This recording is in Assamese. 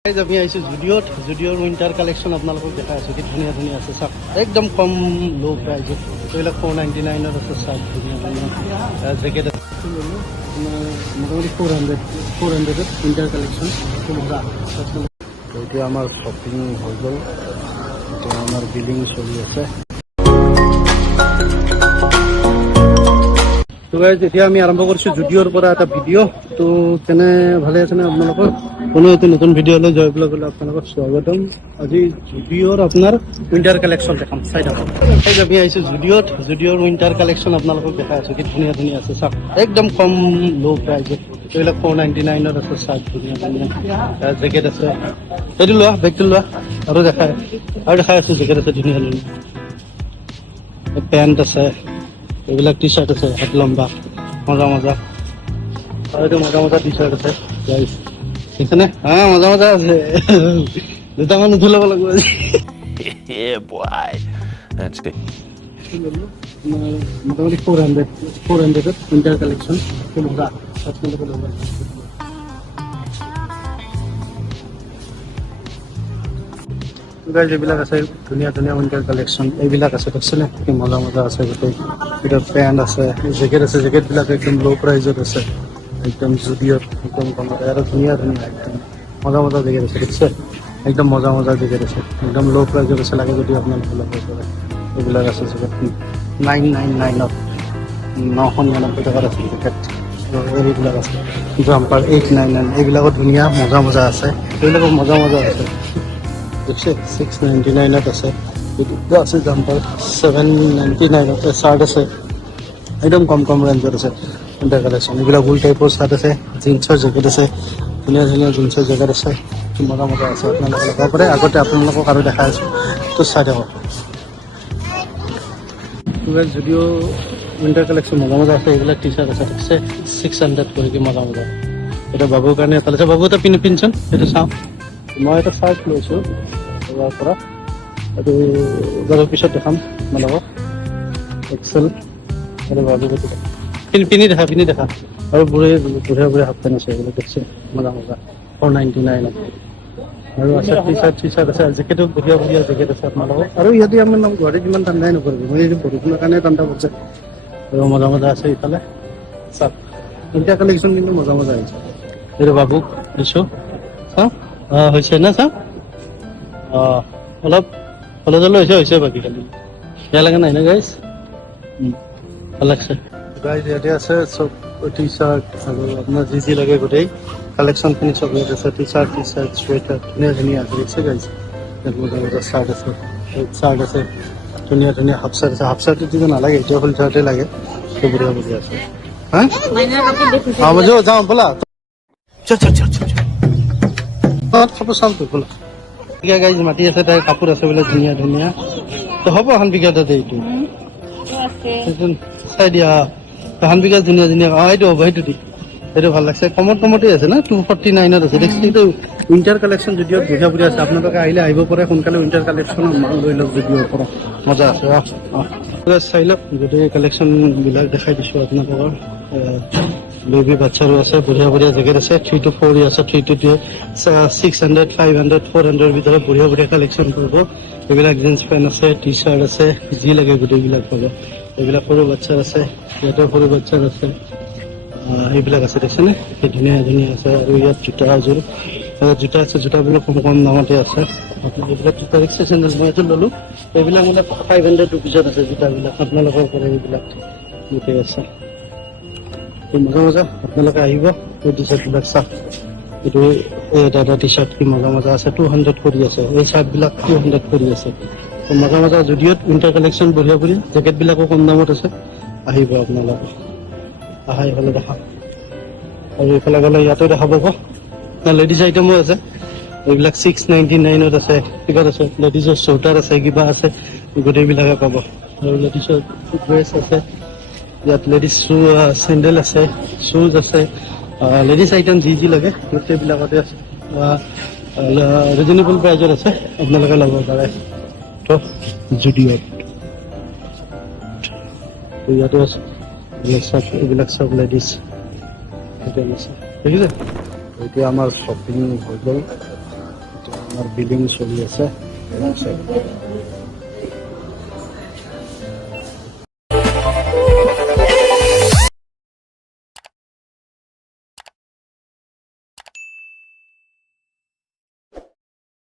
আমি আহিছো জুডিঅ'ৰ উইণ্টাৰ কালেকশ্যন আপোনালোকক দেখাই আছোঁ কি ধুনীয়া ধুনীয়া আছে চাওক একদম কম ল' প্ৰাইজত এইবিলাক 499ত আছে চাওক ধুনীয়া ধুনীয়া জেকেট আছে মোটামুটি 400ত উইণ্টাৰ কালেকশ্যন মজা এতিয়া আমাৰ শ্বপিং হৈ গ'ল এতিয়া আমাৰ বিলিং চলি আছে তো গাইজ এতিয়া আমি আৰম্ভ কৰিছোঁ জুডিঅ'ৰ পৰা এটা ভিডিঅ' তো তেনে ভালে আছেনে আপোনালোকৰ কোনো এটি নতুন ভিডিঅ'লৈ জয় ব্লগলৈ আপোনালোকক স্বাগতম আজি জুডিঅ'ৰ আপোনাৰ উইণ্টাৰ কালেকশ্যন দেখাম চাই থাকক আমি আহিছোঁ জুডিঅ'ৰ উইণ্টাৰ কালেকশ্যন আপোনালোকক দেখাই আছোঁ কি ধুনীয়া ধুনীয়া আছে চাওক একদম কম ল' প্ৰাইজত এইবিলাক 499ত আছে চাওক ধুনীয়া ধুনীয়া জেকেট আছে এইটো লোৱা বেগটো লোৱা আৰু দেখাই আছোঁ জেকেট আছে ধুনীয়া ধুনীয়া পেণ্ট আছে এইবিলাক টি চাৰ্ট আছে হাত লম্বা মজা মজা আৰু এইটো মজা মজা টি চাৰ্ট আছে গাইজ দেখিছেনে মজা মজা আছে দুটামান উঠি ল'ব লাগিব মোটামুটি 400ত উইণ্টাৰ কালেকশ্যন মজা এইবিলাক আছে ধুনীয়া ধুনীয়া উইণ্টাৰ কালেকশ্যন এইবিলাক আছে দেখিছেনে কি মজা মজা আছে গোটেই ভিতৰত পেণ্ট আছে জেকেট আছে জেকেটবিলাক একদম ল' প্ৰাইজত আছে একদম জুডিঅ'ত একদম কমত আৰু ধুনীয়া ধুনীয়া একদম মজা মজা জেকেট আছে দেখিছে একদম মজা মজা জেকেট আছে একদম ল' প্ৰাইজত আছে লাগে যদি আপোনালোকে ল'ব পাৰে এইবিলাক আছে জেকেট 999ত 999 টকাত আছে জেকেট এইবিলাক আছে জাম্পাৰ 899 এইবিলাকত ধুনীয়া মজা মজা আছে এইবিলাকত মজা মজা আছে দেখছে 699ত আছে এইটো আছে জাম্পাৰ 799ত চাৰ্ট আছে একদম কম কম ৰেঞ্জত আছে উইণ্টাৰ কালেকশ্যন এইবিলাক উল টাইপৰ চাৰ্ট আছে জিন্সৰ জেকেট আছে ধুনীয়া ধুনীয়া জিন্সৰ জেকেট আছে মজা মজা আছে আপোনালোকে ল'ব পাৰে আগতে আপোনালোকক আৰু দেখাই আছোঁ তো চাই থাকক যদিও উইণ্টাৰ কালেকশ্যন মজা মজা আছে এইবিলাক টি চাৰ্ট আছে দেখছে 600 কৰি কি মজা মজা এটা বাবুৰ কাৰণে এটা আছে বাবু এটা পিন্ধচোন সেইটো চাওঁ মই এটা চাৰ্ট লৈছোঁ ইয়াৰ পৰা এইটো বাৰু পিছত দেখাম আপোনালোকক এক্সেল আৰু বাবু পিন্ধি দেখা আৰু বুঢ়া হাফ পেণ্ট আছে এইবিলাক দেখছে মজা মজা 499 আৰু আছে টি চাৰ্ট আছে জেকেটো বঢ়িয়া বঢ়িয়া জেকেট আছে আপোনালোকক আৰু ইয়াতে আমাৰ নাম গুৱাহাটীত ইমান ঠাণ্ডাই নকৰিব মই এইটো বৰষুণৰ কাৰণে ঠাণ্ডা পৰিছে আৰু মজা মজা আছে ইফালে চাওক উইণ্টাৰ কালেকশ্যন কিন্তু মজা মজা আহিছে এইটো বাবুক দিছোঁ চাওক হৈছে না চাওক অলপ কলেজলৈ হৈছে বাকী খালি বেয়া লাগে নাই না গাইজ ভাল লাগছে গাইজ ইয়াতে আছে চব টি চাৰ্ট আৰু আপোনাৰ যি লাগে গোটেই কালেকশ্যনখিনি চব ইয়াত আছে টি চাৰ্ট চুৱেটাৰ ধুনীয়া ধুনীয়া আছে দেখিছে গাইজ মজা মজা চাৰ্ট আছে ধুনীয়া ধুনীয়া হাফ চাৰ্ট আছে হাফ চাৰ্টটো দিব নালাগে এতিয়া ফুল চাৰ্টে লাগে তো বঢ়িয়া বঢ়িয়া আছে যাওঁ ব'লা কাপোৰ চামটো ব'লা গাইজ মাতি আছে তাই কাপোৰ আছে বোলে ধুনীয়া ধুনীয়া তো হ'ব এখন বিঘা তাতে এইটো চাই দিয়া এখন বিঘা ধুনীয়া ধুনীয়া এইটো হ'ব সেইটো দি সেইটো ভাল লাগছে কমতে আছে না 249ত আছে দেখিছে এইটো উইণ্টাৰ কালেকশ্যন যদিও বঢ়িয়া বঢ়িয়া আছে আপোনালোকে আহিলে আহিব পাৰে সোনকালে উইণ্টাৰ কালেকশ্যনৰ মাল লৈ লওক যদিও পৰা মজা আছে চাই লওক গোটেই কালেকশ্যনবিলাক দেখাই দিছোঁ আপোনালোকৰ বেবী বাচ্চাৰো আছে বঢ়িয়া বঢ়িয়া জেকেট আছে 3 to 4 আছে 3 to 600 500 400 ভিতৰত বঢ়িয়া বঢ়িয়া কালেকশ্যন কৰিব এইবিলাক জিন্স পেণ্ট আছে টি চাৰ্ট আছে যি লাগে গোটেইবিলাক পাব এইবিলাক সৰু বাচ্চাৰ আছে সিহঁতৰ সৰু বাচ্চাৰ আছে এইবিলাক আছে দেখিছেনে ধুনীয়া ধুনীয়া আছে আৰু ইয়াত জোতা আছে জোতাবিলাক কম কম দামতে আছে এইবিলাক জোতা দেখিছে চেণ্ডেল মই এইটো ল'লোঁ এইবিলাক মানে 500 ৰুপিজত আছে জোতাবিলাক আপোনালোকৰ পৰা এইবিলাক গোটেই আছে মজা মজা আপোনালোকে আহিব এই টি চাৰ্টবিলাক চাওক এইটো দাদা টি চাৰ্ট কি মজা মজা আছে 200 কৰি আছে এই চাৰ্টবিলাক 200 কৰি আছে মজা মজা যদিও উইণ্টাৰ কালেকশ্যন বঢ়িয়া বঢ়িয়া জেকেটবিলাকো কম দামত আছে আহিব আপোনালোকে আহা এইফালে দেখা আৰু এইফালে গ'লে ইয়াতো দেখা পাব লেডিজ আইটেমো আছে এইবিলাক 699ত আছে কিবা আছে লেডিজৰ চুৱেটাৰ আছে কিবা আছে গোটেইবিলাকে পাব আৰু লেডিজৰ ড্ৰেছ আছে ইয়াত লেডিজ চেণ্ডেল আছে শ্বুজ আছে লেডিজ আইটেম যি লাগে গোটেইবিলাকতে আছে ৰিজনেবল প্ৰাইজত আছে আপোনালোকে ল'ব পাৰে তো জুডিঅ'ত ইয়াতো আছে এইবিলাক চব লেডিজ আইটেম আছে দেখিছে এতিয়া আমাৰ শ্বপিং হৈ গ'ল আমাৰ বিলিং চলি আছে